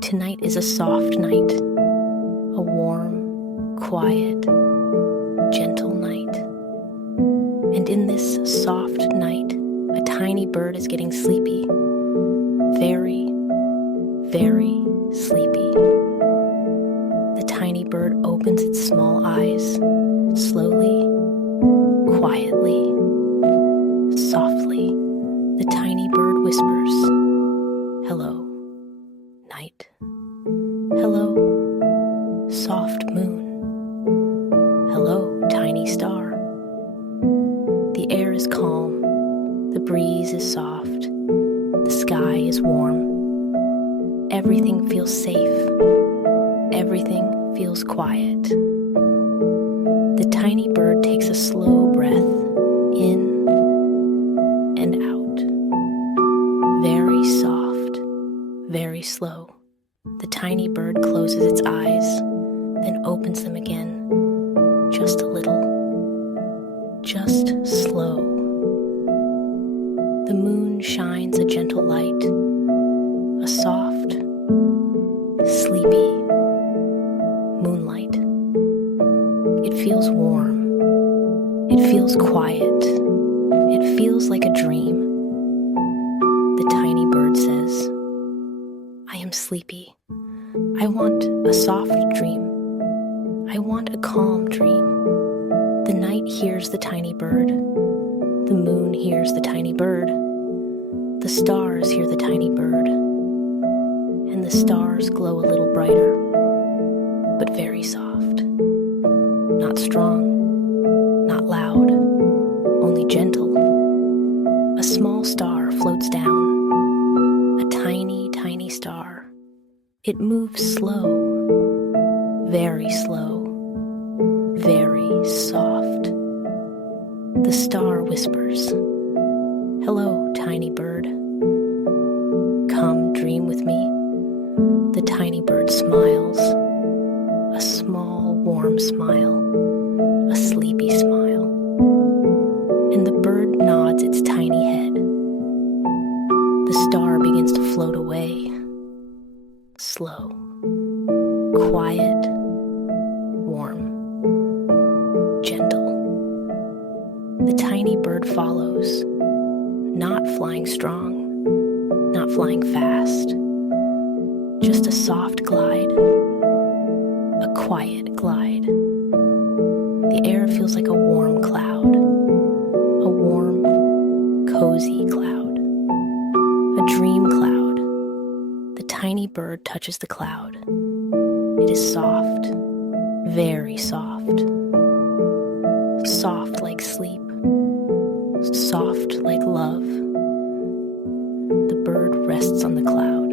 Tonight is a soft night, a warm, quiet, gentle night. And in this soft night, a tiny bird is getting sleepy. Very, very sleepy. The tiny bird opens its small eyes, slowly, quietly, softly. The tiny bird whispers, "Hello, night. Hello, soft moon. Hello, tiny star." The air is calm, the breeze is soft, the sky is warm. Everything feels safe, everything feels quiet. The tiny bird takes a slow breath in and out. Very soft, very slow. The tiny bird closes its eyes, then opens them again, just a little, just slow. The moon shines a gentle light, a soft, sleepy moonlight. It feels warm, it feels quiet, it feels like a dream. The tiny bird says, "I am sleepy. I want a soft dream. I want a calm dream." The night hears the tiny bird. The moon hears the tiny bird. The stars hear the tiny bird. And the stars glow a little brighter, but very soft. Not strong, not loud, only gentle. A small star floats down. A tiny, tiny star. It moves slow, very slow, very soft. The star whispers, "Hello, tiny bird. Come dream with me." The tiny bird smiles, a small, warm smile, a sleepy smile. And the bird nods its tiny head. The star begins to float away. Slow, quiet, warm, gentle. The tiny bird follows, not flying strong, not flying fast, just a soft glide, a quiet glide. The air feels like a warm cloud, a warm, cozy cloud, a dream cloud. The tiny bird touches the cloud. It is soft, very soft. Soft like sleep, soft like love. The bird rests on the cloud.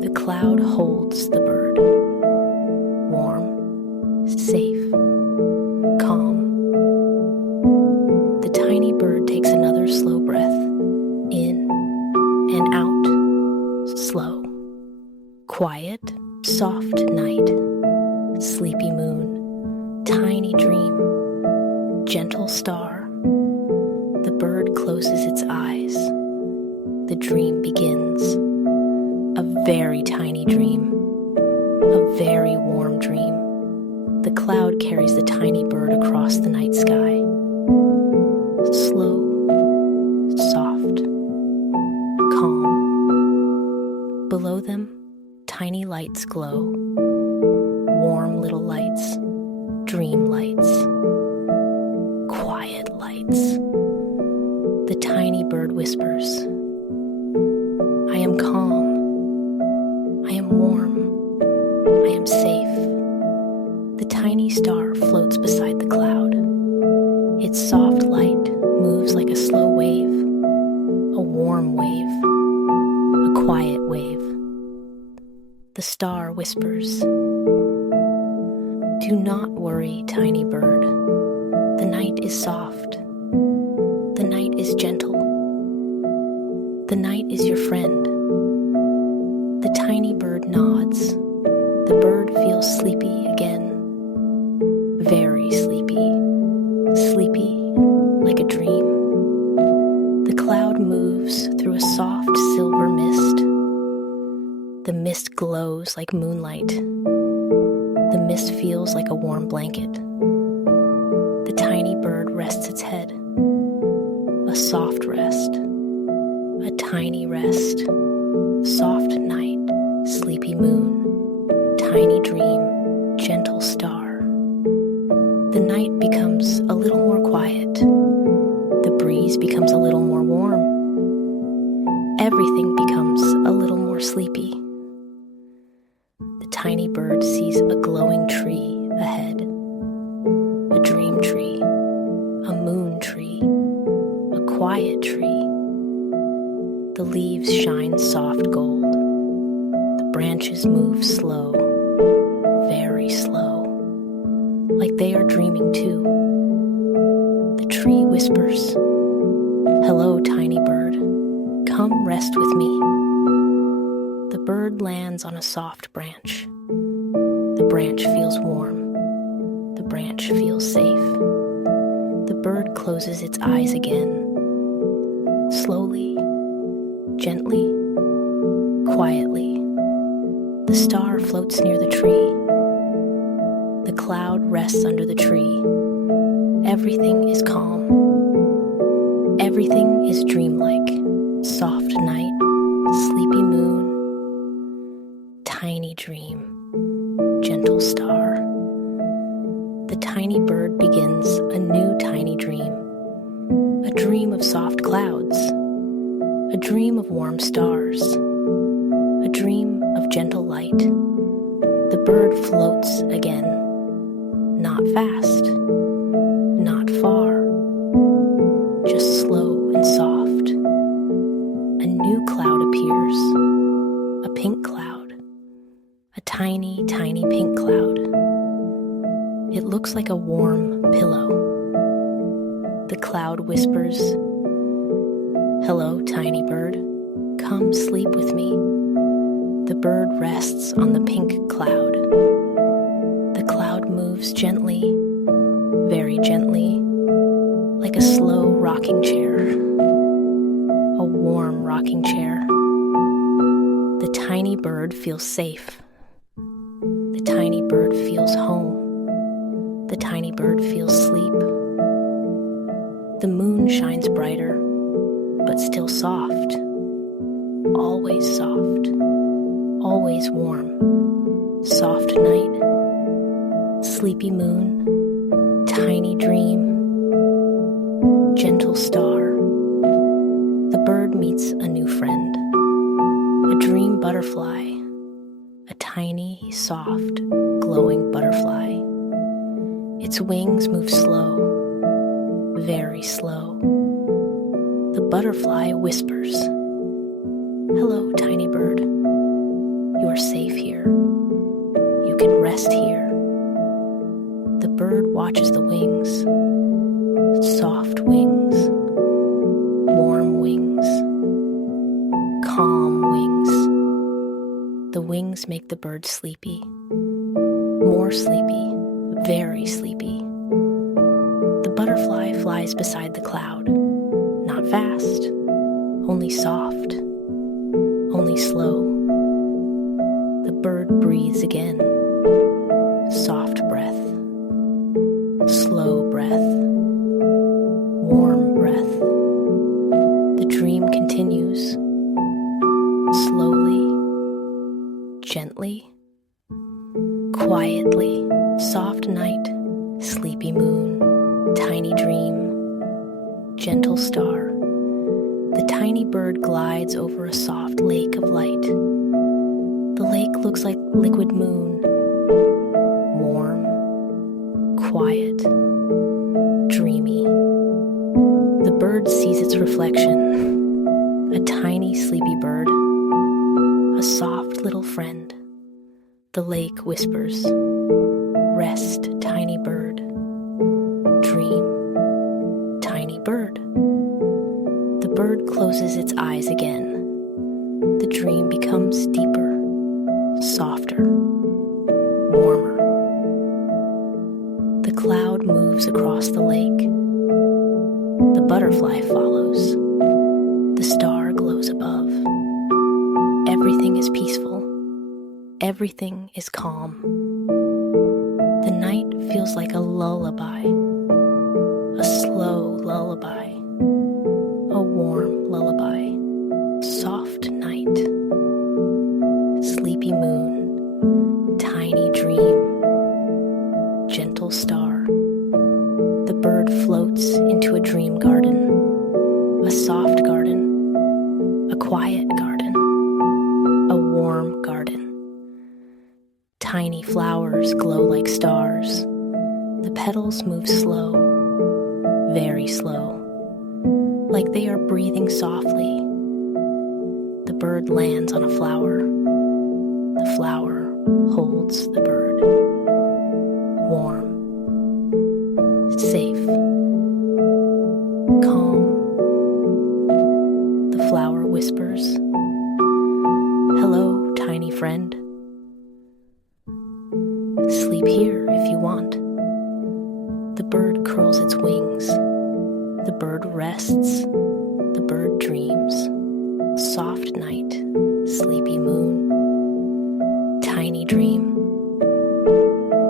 The cloud holds the bird. Warm, safe, calm. The tiny bird takes another slow breath, in and out, slow. Quiet, soft night, sleepy moon, tiny dream, gentle star. The bird closes its eyes. The dream begins. A very tiny dream, a very warm dream. The cloud carries the tiny bird across the night sky. Slow, soft, calm. Below them, tiny lights glow. Warm little lights, dream lights, quiet lights. The tiny bird whispers, "I am calm. I am warm. I am safe." The tiny star floats beside the cloud. Its soft light moves like a slow wave, a warm wave, a quiet wave. The star whispers, "Do not worry, tiny bird. The night is soft. The night is gentle. The night is your friend." The tiny bird nods. The bird feels sleepy again. Very sleepy. Sleepy like a dream. The cloud moves through a soft silver mist. The mist glows like moonlight. The mist feels like a warm blanket. The tiny bird rests its head. A soft rest. A tiny rest. Soft night, sleepy moon, tiny dream, gentle star. The night becomes a little more quiet. The breeze becomes a little more warm. Everything becomes a little more sleepy. The tiny bird sees a glowing tree ahead. A dream tree, a moon tree, a quiet tree. The leaves shine soft gold. The branches move slow, very slow, like they are dreaming too. The tree whispers, "Hello, tiny bird. Come rest with me." The bird lands on a soft branch. The branch feels warm. The branch feels safe. The bird closes its eyes again. Slowly, gently, quietly, the star floats near the tree. The cloud rests under the tree. Everything is calm. Everything is dreamlike. Soft night, sleepy moon, tiny dream, gentle star. The tiny bird begins a new tiny dream. A dream of soft clouds. A dream of warm stars. A dream of gentle light. The bird floats again. Not fast. Not far. Just slow and soft. A new cloud appears. A pink cloud. A tiny, tiny pink cloud. It looks like a warm pillow. The cloud whispers, "Hello, tiny bird. Come sleep with me." The bird rests on the pink cloud. The cloud moves gently, very gently, like a slow rocking chair. A warm rocking chair. The tiny bird feels safe. The tiny bird feels home. The tiny bird feels sleep. The moon shines brighter, but still soft. Always soft. Always warm. Soft night. Sleepy moon. Tiny dream. Gentle star. The bird meets a new friend. A dream butterfly. A tiny, soft, glowing butterfly. Its wings move slow, very slow. The butterfly whispers, "Hello, tiny bird. You are safe here. You can rest here." The bird watches the wings. Soft wings. Warm wings. Calm wings. The wings make the bird sleepy. More sleepy. Very sleepy. The butterfly flies beside the cloud. Not fast. Only soft. Only slow. The bird breathes again. Soft breath. Slow breath. Warm breath. The dream continues. Slowly. Gently. Quietly. Soft night. Sleepy moon. Tiny dream. Gentle star. The tiny bird glides over a soft lake of light. The lake looks like liquid moon. Warm. Quiet. Dreamy. The bird sees its reflection. A tiny sleepy bird. A soft little friend. The lake whispers, "Rest, tiny bird. Dream, tiny bird." The bird closes its eyes again. The dream becomes deeper, softer, warmer. The cloud moves across the lake. The butterfly follows. The star glows above. Everything is peaceful. Everything is calm. The night feels like a lullaby, a slow lullaby, a warm lullaby, soft night, sleepy moon, tiny dream, gentle star. The bird floats into a dream garden, a soft garden, a quiet garden, a warm garden. Tiny flowers glow like stars. The petals move slow, very slow, like they are breathing softly. The bird lands on a flower. The flower holds the bird. Warm, safe, calm. The flower whispers, "Hello, tiny friend. Sleep here if you want." The bird curls its wings. The bird rests. The bird dreams. Soft night, sleepy moon, tiny dream,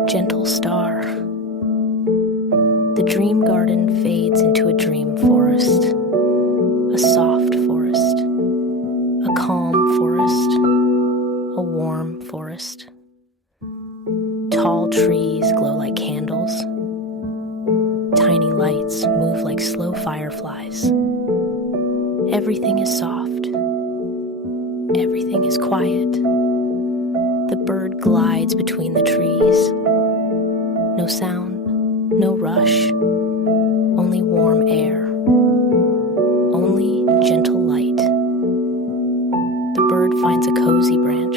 gentle star. The dream garden fades into a dream forest, a soft forest, a calm forest, a warm forest. Tall trees glow like candles. Tiny lights move like slow fireflies. Everything is soft. Everything is quiet. The bird glides between the trees. No sound, no rush, only warm air, only gentle light. The bird finds a cozy branch,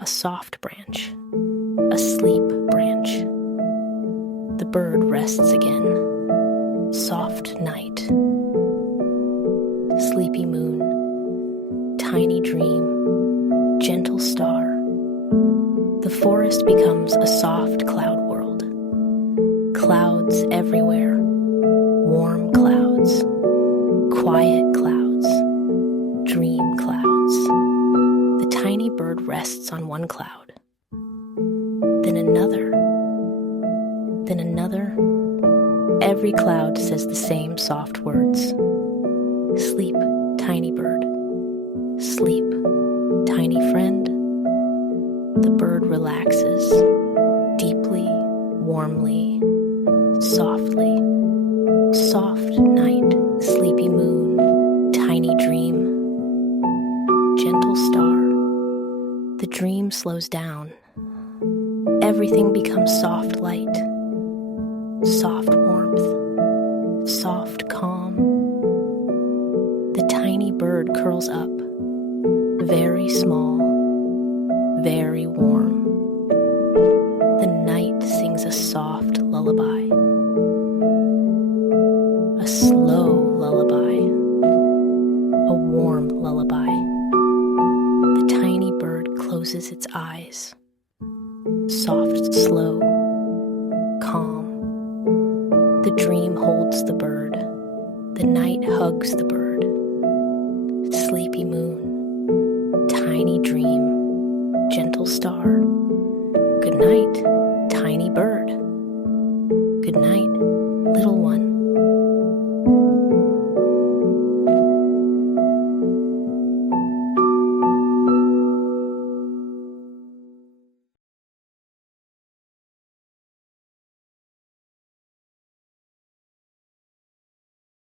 a soft branch, a sleep branch. The bird rests again. Soft night. Sleepy moon. Tiny dream. Gentle star. The forest becomes a soft cloud world. Clouds everywhere. Warm clouds. Quiet clouds. Dream clouds. The tiny bird rests on one cloud. Then another. Then another. Every cloud says the same soft words. Sleep, tiny bird. Sleep, tiny friend. The bird relaxes, deeply, warmly, softly. Soft night, sleepy moon, tiny dream, gentle star. The dream slows down. Everything becomes soft light, soft warmth, soft calm. The tiny bird curls up, very small, very warm. The night sings a soft lullaby, a slow lullaby, a warm lullaby. The tiny bird closes its eyes, soft, slow, calm. The dream holds the bird. The night hugs the bird. Sleepy moon, tiny dream, gentle star.